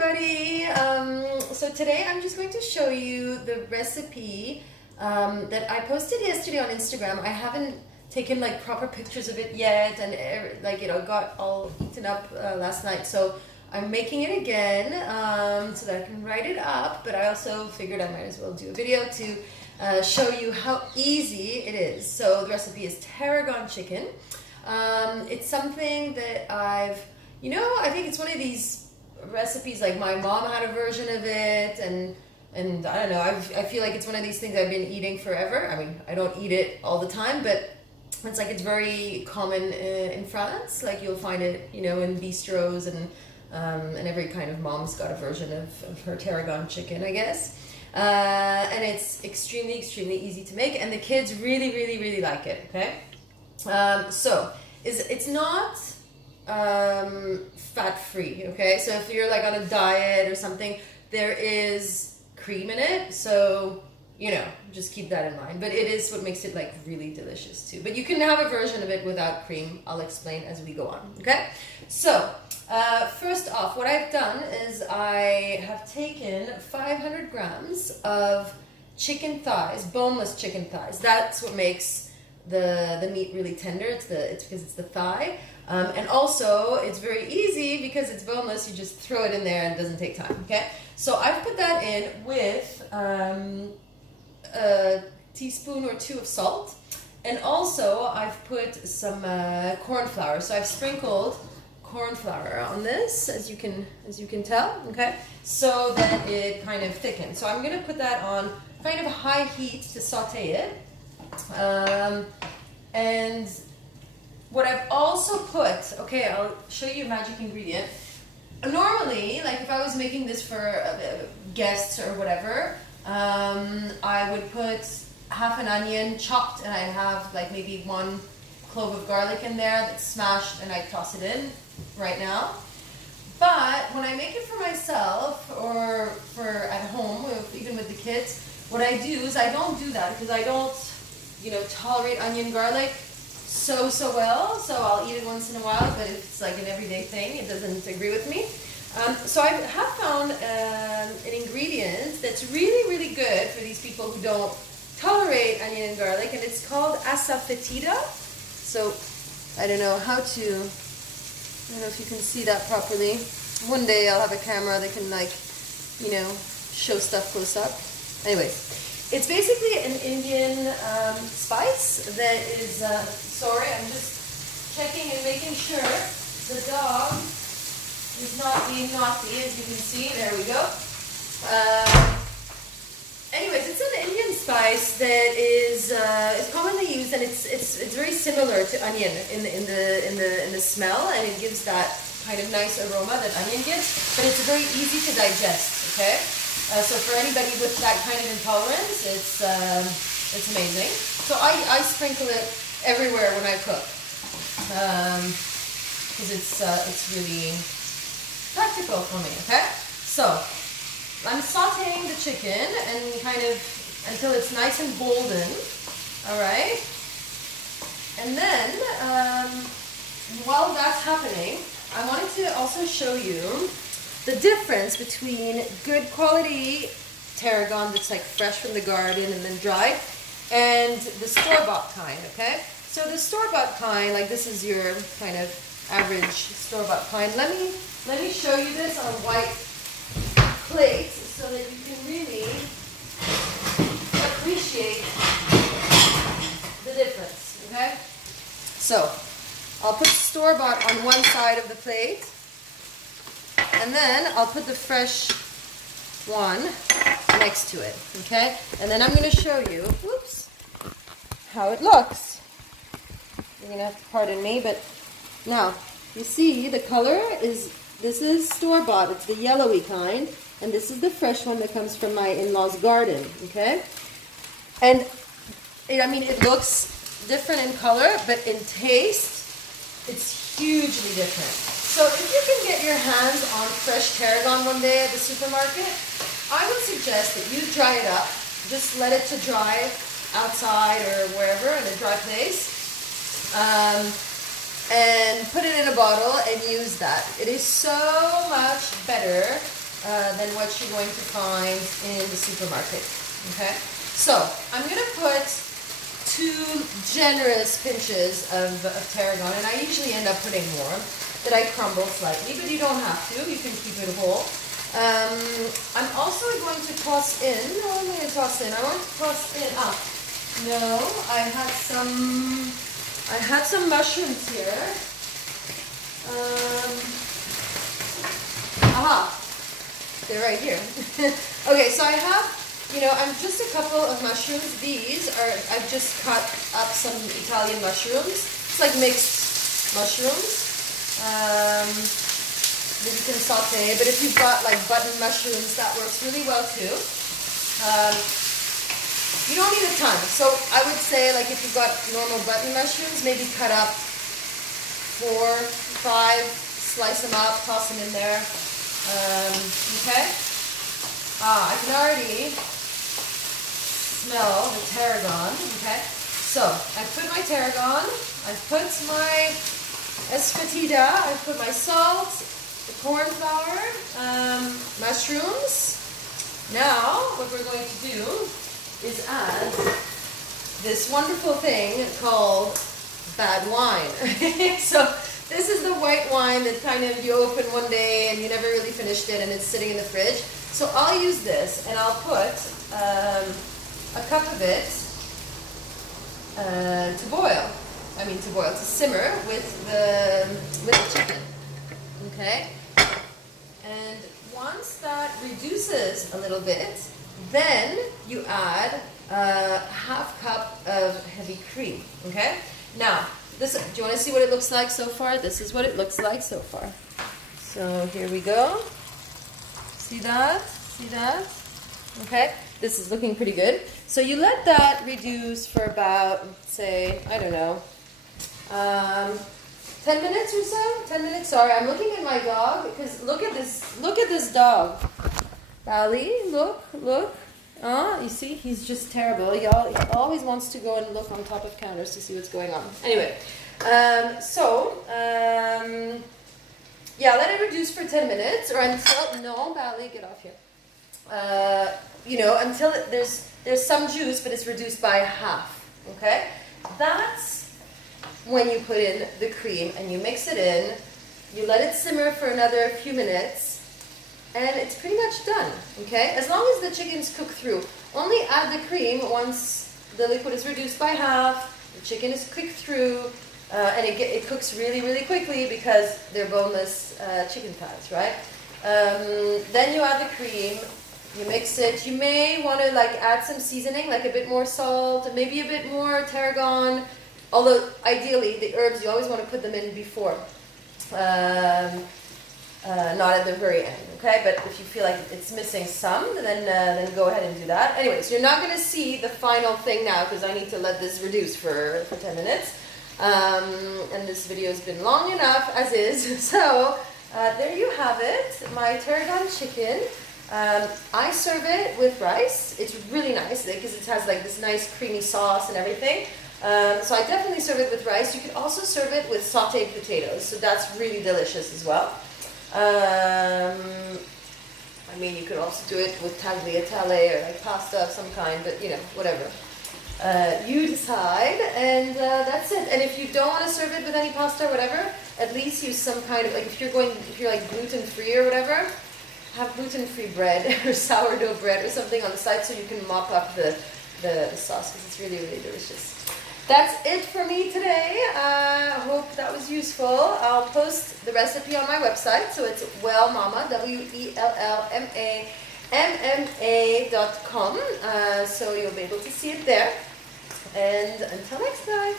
everybody. So today I'm just going to show you the recipe that I posted yesterday on Instagram. I haven't taken like proper pictures of it yet, and got all eaten up last night. So I'm making it again so that I can write it up. But I also figured I might as well do a video to show you how easy it is. So the recipe is tarragon chicken. It's something that I think it's one of these recipes, like my mom had a version of it, and I don't know, I feel like it's one of these things I've been eating forever. I mean, I don't eat it all the time, but it's very common in France. Like you'll find it, in bistros, and every kind of mom's got a version of her tarragon chicken, I guess. And it's extremely, extremely easy to make, and the kids really, really, really like it, okay? So it's not fat-free, okay? So if you're like on a diet or something, there is cream in it, so just keep that in mind. But it is what makes it like really delicious too. But you can have a version of it without cream. I'll explain as we go on, okay? So first off, what I've done is I have taken 500 grams of chicken thighs, boneless chicken thighs. That's what makes the meat really tender. It's because it's the thigh. And also, it's very easy because it's boneless. You just throw it in there and it doesn't take time, okay? So I've put that in with a teaspoon or two of salt. And also, I've put some corn flour. So I've sprinkled corn flour on this, as you can tell, okay? So that it kind of thickens. So I'm going to put that on kind of high heat to saute it. And what I've also put, okay, I'll show you a magic ingredient. Normally, like if I was making this for guests or whatever, I would put half an onion chopped, and I'd have like maybe 1 clove of garlic in there that's smashed, and I'd toss it in right now. But when I make it for myself or for at home, even with the kids, what I do is I don't do that because I don't, tolerate onion garlic so well, so I'll eat it once in a while, but if it's like an everyday thing, it doesn't agree with me. So I have found an ingredient that's really, really good for these people who don't tolerate onion and garlic, and it's called sauteed. So I don't know if you can see that properly. One day I'll have a camera that can show stuff close up. Anyway, it's basically an Indian spice that is, sorry, I'm just checking and making sure the dog is not being naughty, as you can see. There we go. Anyways, it's an Indian spice that is commonly used, and it's very similar to onion in the smell, and it gives that kind of nice aroma that onion gives, but it's very easy to digest, okay? So for anybody with that kind of intolerance, it's amazing. So I sprinkle it everywhere when I cook, because it's really practical for me, okay? So I'm sauteing the chicken and kind of until it's nice and golden, all right? And then while that's happening, I wanted to also show you the difference between good quality tarragon that's like fresh from the garden and then dried, and the store-bought kind, okay? So the store-bought kind, like this is your kind of average store-bought kind. Let me show you this on a white plate so that you can really appreciate the difference, okay? So I'll put store-bought on one side of the plate, and then I'll put the fresh one next to it, okay? And then I'm going to show you, whoops, how it looks. You're going to have to pardon me, but now, you see the color is, this is store-bought, it's the yellowy kind, and this is the fresh one that comes from my in-law's garden, okay? And, it looks different in color, but in taste, it's hugely different. So if you can get your hands on fresh tarragon one day at the supermarket, I would suggest that you dry it up. Just let it to dry outside or wherever in a dry place. And put it in a bottle and use that. It is so much better than what you're going to find in the supermarket. Okay, so I'm gonna put 2 generous pinches of tarragon, and I usually end up putting more that I crumble slightly, but you don't have to. You can keep it whole. I'm also going to toss in. No, I'm going to toss in. I want to toss in. No, I had some mushrooms here. They're right here. Okay, so I have, I'm just a couple of mushrooms. These are, I've just cut up some Italian mushrooms. It's like mixed mushrooms that you can saute. But if you've got like button mushrooms, that works really well too. You don't need a ton. So I would say, like, if you've got normal button mushrooms, maybe cut up 4, 5, slice them up, toss them in there. Okay. I can already smell the tarragon. Okay. So I put my tarragon. I put my escotida. I put my salt, the corn flour, mushrooms. Now what we're going to do is add this wonderful thing called bad wine. So this is the white wine that kind of you open one day and you never really finished it and it's sitting in the fridge. So I'll use this and I'll put a cup of it to simmer with the chicken. Okay? And once that reduces a little bit, then you add a half cup of heavy cream. Okay? Now, do you want to see what it looks like so far? This is what it looks like so far. So here we go. See that? See that? Okay? This is looking pretty good. So you let that reduce for about, say, I don't know, 10 minutes or so? 10 minutes? Sorry, I'm looking at my dog because look at this dog. Ali, look. You see, he's just terrible. He always wants to go and look on top of counters to see what's going on. Anyway, let it reduce for 10 minutes or until, no, Bali, get off here. Until there's some juice, but it's reduced by half, okay? That's when you put in the cream and you mix it in, you let it simmer for another few minutes, and it's pretty much done, okay? As long as the chicken's cooked through. Only add the cream once the liquid is reduced by half, the chicken is cooked through, and it cooks really, really quickly because they're boneless chicken thighs, right? Then you add the cream, you mix it. You may want to add some seasoning, like a bit more salt, maybe a bit more tarragon, although ideally the herbs, you always want to put them in before. Not at the very end, okay? But if you feel like it's missing some, then go ahead and do that. Anyways, you're not going to see the final thing now because I need to let this reduce for 10 minutes. And this video has been long enough as is. So there you have it, my tarragon chicken. I serve it with rice. It's really nice because it has this nice creamy sauce and everything. So I definitely serve it with rice. You could also serve it with sauteed potatoes. So that's really delicious as well. You could also do it with tagliatelle or pasta of some kind, but whatever. You decide, and that's it. And if you don't want to serve it with any pasta or whatever, at least use some kind of, if you're gluten-free or whatever, have gluten-free bread or sourdough bread or something on the side so you can mop up the sauce because it's really, really delicious. That's it for me today. I hope that was useful. I'll post the recipe on my website. So it's wellmama, WELLMAMMA.com. So you'll be able to see it there. And until next time.